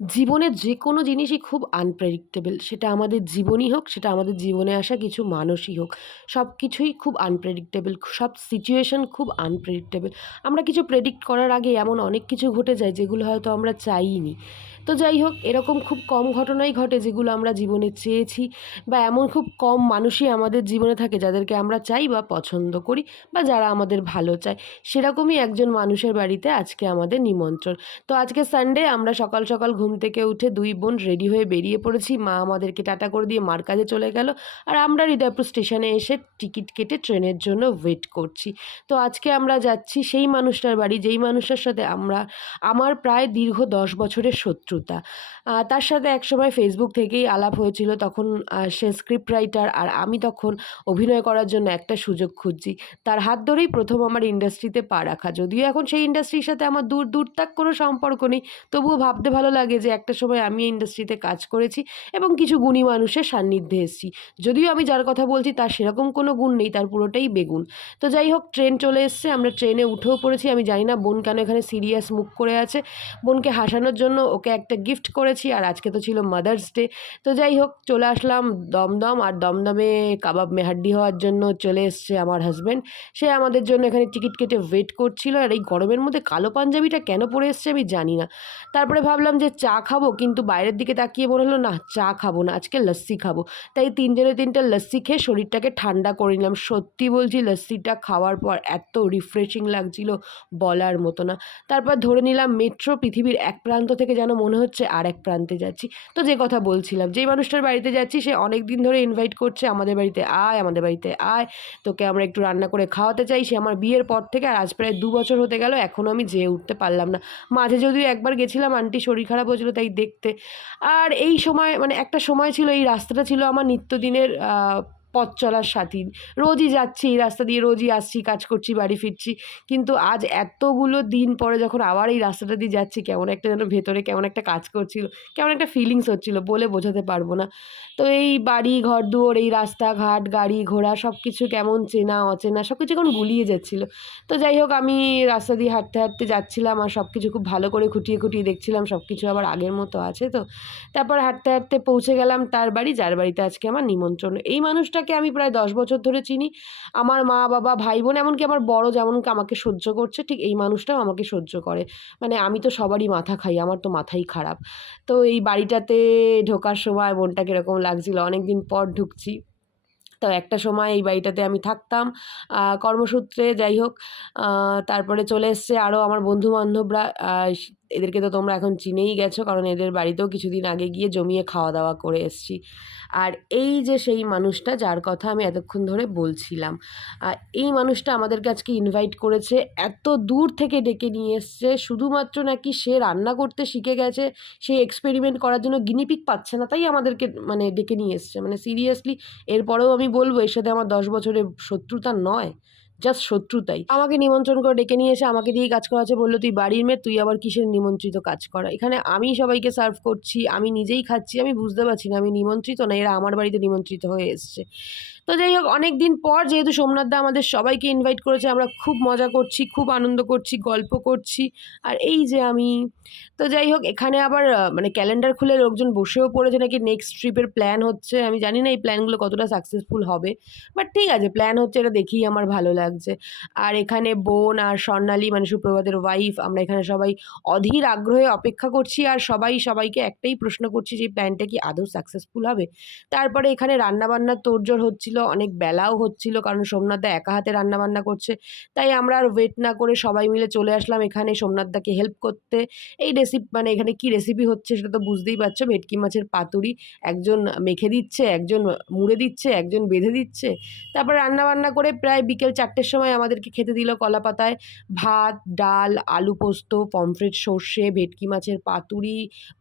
জীবনের যে কোনো জিনিসই খুব আনপ্রেডিক্টেবল। সেটা আমাদের জীবনই হোক, সেটা আমাদের জীবনে আসা কিছু মানুষই হোক। সব কিছুই খুব আনপ্রেডিক্টেবল। সব সিচুয়েশন খুব আনপ্রেডিক্টেবল। আমরা কিছু প্রেডিক্ট করার আগে এমন অনেক কিছু ঘটে যায় যেগুলো হয়তো আমরা চাইইনি। তো যাই হোক, এরকম খুব কম ঘটনাই ঘটে যেগুলো আমরা জীবনে চেয়েছি, বা এমন খুব কম মানুষই আমাদের জীবনে থাকে যাদেরকে আমরা চাই বা পছন্দ করি, বা যারা আমাদের ভালো চায়। সেরকমই একজন মানুষের বাড়িতে আজকে আমাদের নিমন্ত্রণ। তো আজকে সানডে, আমরা সকাল সকাল ঘুম থেকে উঠে দুই বোন রেডি হয়ে বেরিয়ে পড়েছি। মা আমাদেরকে টাটা করে দিয়ে মার কাজে চলে গেল, আর আমরা হৃদয়পুর স্টেশনে এসে টিকিট কেটে ট্রেনের জন্য ওয়েট করছি। তো আজকে আমরা যাচ্ছি সেই মানুষটার বাড়ি, যেই মানুষটার সাথে আমার প্রায় দীর্ঘ 10 বছরের শত্রুতা। তার সাথে একসময় ফেসবুক থেকেই আলাপ হয়েছিল। তখন সে স্ক্রিপ্ট রাইটার, আর আমি তখন অভিনয় করার জন্য একটা সুযোগ খুঁজছি। তার হাত ধরেই প্রথম আমার ইন্ডাস্ট্রিতে পা রাখা। যদিও এখন সেই ইন্ডাস্ট্রির সাথে আমার দূর তাক কোনো সম্পর্ক নেই, তবুও ভাবতে ভালো লাগে যে একটা সময় আমি এই ইন্ডাস্ট্রিতে কাজ করেছি এবং কিছু গুণী মানুষের সান্নিধ্যে এসেছি। যদিও আমি যার কথা বলছি তার সেরকম কোনো গুণ নেই, তার পুরোটাই বেগুন। তো যাই হোক, ট্রেন চলে এসছে, আমরা ট্রেনে উঠেও পড়েছি। আমি জানি না বোন কেন এখানে সিরিয়াস মুখ করে আছে। বোনকে হাসানোর জন্য ওকে একটা গিফট করেছি, আর আজকে তো ছিল মাদার্স ডে। তো যাই হোক, চলে আসলাম দমদম, আর দমদমে কাবাব মেহাড্ডি হওয়ার জন্য চলে এসছে আমার হাজব্যান্ড। সে আমাদের জন্য এখানে টিকিট কেটে ওয়েট করছিল। আর এই গরমের মধ্যে কালো পাঞ্জাবিটা কেন পরে এসছে আমি জানি না। তারপরে ভাবলাম যে চা খাবো, কিন্তু বাইরের দিকে তাকিয়ে মনে হলো না, চা খাবো না, আজকে লস্যি খাবো। তাই তিনজনে তিনটে লস্যি খেয়ে শরীরটাকে ঠান্ডা করে নিলাম। সত্যি বলছি, লস্যিটা খাওয়ার পর এত রিফ্রেশিং লাগছিল, বলার মতো না। তারপর ধরে নিলাম মেট্রো। পৃথিবীর এক প্রান্ত থেকে যেন মনে হচ্ছে আর এক প্রান্তে যাচ্ছি। তো যে কথা বলছিলাম, যেই মানুষটার বাড়িতে যাচ্ছি সে অনেক দিন ধরে ইনভাইট করছে, আমাদের বাড়িতে আয়, আমাদের বাড়িতে আয়, তোকে আমরা একটু রান্না করে খাওয়াতে চাই। সে আমার বিয়ের পর থেকে, আর আজ প্রায় 2 বছর হতে গেল, এখনও আমি যেয়ে উঠতে পারলাম না। মাঝে যদিও একবার গেছিলাম, আন্টি শরীর খারাপ হয়েছিল তাই দেখতে। আর এই সময়, মানে একটা সময় ছিল এই রাস্তাটা ছিল আমার নিত্যদিনের পথ চলার সাথী। রোজই যাচ্ছি এই রাস্তা দিয়ে, রোজই আসছি, কাজ করছি, বাড়ি ফিরছি। কিন্তু আজ এতগুলো দিন পরে যখন আবার এই রাস্তাটা দিয়ে যাচ্ছি, কেমন একটা যেন ভেতরে কেমন একটা কাজ করছিল, কেমন একটা ফিলিংস হচ্ছিল, বলে বোঝাতে পারবো না। তো এই বাড়ি ঘরদুয়োর, এই রাস্তাঘাট, গাড়ি ঘোড়া সব কিছু কেমন চেনা অচেনা সব কিছু কেমন গুলিয়ে যাচ্ছিল। তো যাই হোক, আমি রাস্তা দিয়ে হাঁটতে হাঁটতে যাচ্ছিলাম, আর সব কিছু খুব ভালো করে খুঁটিয়ে খুঁটিয়ে দেখছিলাম সব কিছু আবার আগের মতো আছে তো। তারপর হাঁটতে হাঁটতে পৌঁছে গেলাম তার বাড়ি, যার বাড়িতে আজকে আমার নিমন্ত্রণ। এই মানুষটাকে আমি প্রায় 10 বছর ধরে চিনি। আমার মা বাবা ভাই বোন, এমনকি আমার বড় যেমন আমাকে সহ্য করছে, ঠিক এই মানুষটাও আমাকে সহ্য করে। মানে আমি তো সবারই মাথা খাই, আমার তো মাথাই খারাপ। তো এই বাড়িটাতে ঢোকার সময় মনটা কীরকম লাগছিল, অনেক দিন পর ঢুকছি। তো একটা সময় এই বাড়িটাতে আমি থাকতাম কর্মসূত্রে। যাই হোক, তারপরে চলে এসছে আরও আমার বন্ধু-বান্ধবরা। এদেরকে তো তোমরা এখন চিনেই গেছো, কারণ এদের বাড়িতেও কিছুদিন আগে গিয়ে জমিয়ে খাওয়া-দাওয়া করে এসছি। আর এই যে সেই মানুষটা যার কথা আমি এতক্ষণ ধরে বলছিলাম, এই মানুষটা আমাদেরকে আজকে ইনভাইট করেছে। এত দূর থেকে ডেকে নিয়ে এসছে শুধুমাত্র নাকি সে রান্না করতে শিখে গেছে, সে এক্সপেরিমেন্ট করার জন্য গিনিপিগ পাচ্ছে না, তাই আমাদেরকে মানে ডেকে নিয়ে এসছে। মানে সিরিয়াসলি, এরপরেও আমি বলবো এর সাথে আমার 10 বছরের শত্রুতা নয়, জাস্ট শত্রুতাই। আমাকে নিমন্ত্রণ করে ডেকে নিয়ে এসে আমাকে দিয়েই কাজ করাচ্ছে, বললো তুই বাড়ির মেয়ে, তুই আবার কিসের নিমন্ত্রিত কাজ করা। এখানে আমি সবাইকে সার্ভ করছি, আমি নিজেই খাচ্ছি, আমি বুঝতে পারছি না আমি নিমন্ত্রিত না এরা আমার বাড়িতে নিমন্ত্রিত হয়ে এসছে। তো যাই হোক, অনেক দিন পর যেহেতু সোমনাথদা আমাদের সবাইকে ইনভাইট করেছে, আমরা খুব মজা করছি, খুব আনন্দ করছি, গল্প করছি। আর এই যে আমি, তো যাই হোক, এখানে আবার মানে ক্যালেন্ডার খুলে লোকজন বসেও পড়েছে, নাকি নেক্সট ট্রিপের প্ল্যান হচ্ছে। আমি জানি না এই প্ল্যানগুলো কতটা সাকসেসফুল হবে, বাট ঠিক আছে, প্ল্যান হচ্ছে, এটা দেখেই আমার ভালো লাগছে। আর এখানে বোন আর স্বর্ণালী, মানে সুপ্রভাতের ওয়াইফ, আমরা এখানে সবাই অধীর আগ্রহে অপেক্ষা করছি, আর সবাই সবাইকে একটাই প্রশ্ন করছি যে এই প্ল্যানটা কি আদৌ সাকসেসফুল হবে। তারপরে এখানে রান্নাবান্নার তোড়জোড় হচ্ছিল, অনেক বেলাও হচ্ছিল, কারণ সোমনাথদা একা হাতে রান্নাবান্না করছে। তাই আমরা আর ওয়েট না করে সবাই মিলে চলে আসলাম এখানে সোমনাথদাকে হেল্প করতে। এই মানে এখানে কি রেসিপি হচ্ছে সেটা তো বুঝতেই পারছো, ভেটকি মাছের পাতুরি। একজন মেখে দিচ্ছে, একজন মুড়ে দিচ্ছে, একজন বেঁধে দিচ্ছে। তারপর রান্নাবান্না করে প্রায় বিকেল 4টের সময় আমাদেরকে খেতে দিল কলাপাতায় ভাত, ডাল, আলু পোস্ত, পমফ্রেট সর্ষে, ভেটকি মাছের পাতুরি,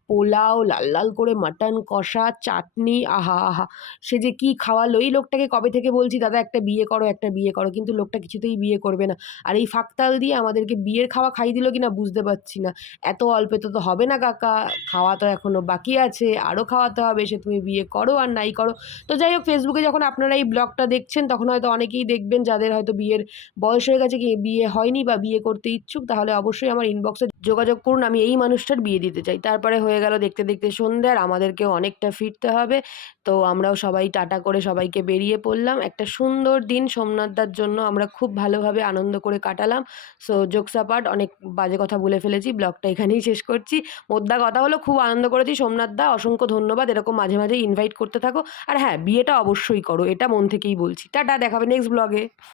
পোলাও, লাল লাল করে মাটন কষা, চাটনি, আহা আহা! সে যে কী খাওয়ালো! এই লোকটাকে কবে থেকে বলছি, দাদা একটা বিয়ে করো, একটা বিয়ে করো, কিন্তু লোকটা কিছুতেই বিয়ে করবে না। আর এই ফাঁকতাল দিয়ে আমাদেরকে বিয়ের খাওয়া খাইয়ে দিল কিনা বুঝতে পারছি না। এত অল্পেতে তো হবে না কাকা, খাওয়া তো এখনও বাকি আছে, আরও খাওয়াতে হবে, সে তুমি বিয়ে করো আর নাই করো। তো যাই হোক, ফেসবুকে যখন আপনারা এই ব্লগটা দেখছেন তখন হয়তো অনেকেই দেখবেন যাদের হয়তো বিয়ের বয়স হয়ে গেছে, কি বিয়ে হয়নি বা বিয়ে করতে ইচ্ছুক, তাহলে অবশ্যই আমার ইনবক্সে যোগাযোগ করুন, আমি এই মানুষটার বিয়ে দিতে চাই। তারপরে হয়ে হয়ে গেল দেখতে, দেখতে সন্ধে আর আমাদেরকেও অনেকটা ফিরতে হবে। তো আমরাও সবাই টাটা করে সবাইকে বেরিয়ে পড়লাম। একটা সুন্দর দিন সোমনাথদার জন্য আমরা খুব ভালোভাবে আনন্দ করে কাটালাম। সো জোকস অ্যাপার্ট, অনেক বাজে কথা বলে ফেলেছি। ব্লগটা এখানেই শেষ করছি। মোদ্দা কথা হলো খুব আনন্দ করেছি। সোমনাথদা অসংখ্য ধন্যবাদ। এরকম মাঝে, মাঝে ইনভাইট করতে থাকো। আর হ্যাঁ, বিয়েটা অবশ্যই করো। এটা মন থেকেই বলছি। টাটা, দেখা হবে নেক্সট ব্লগে।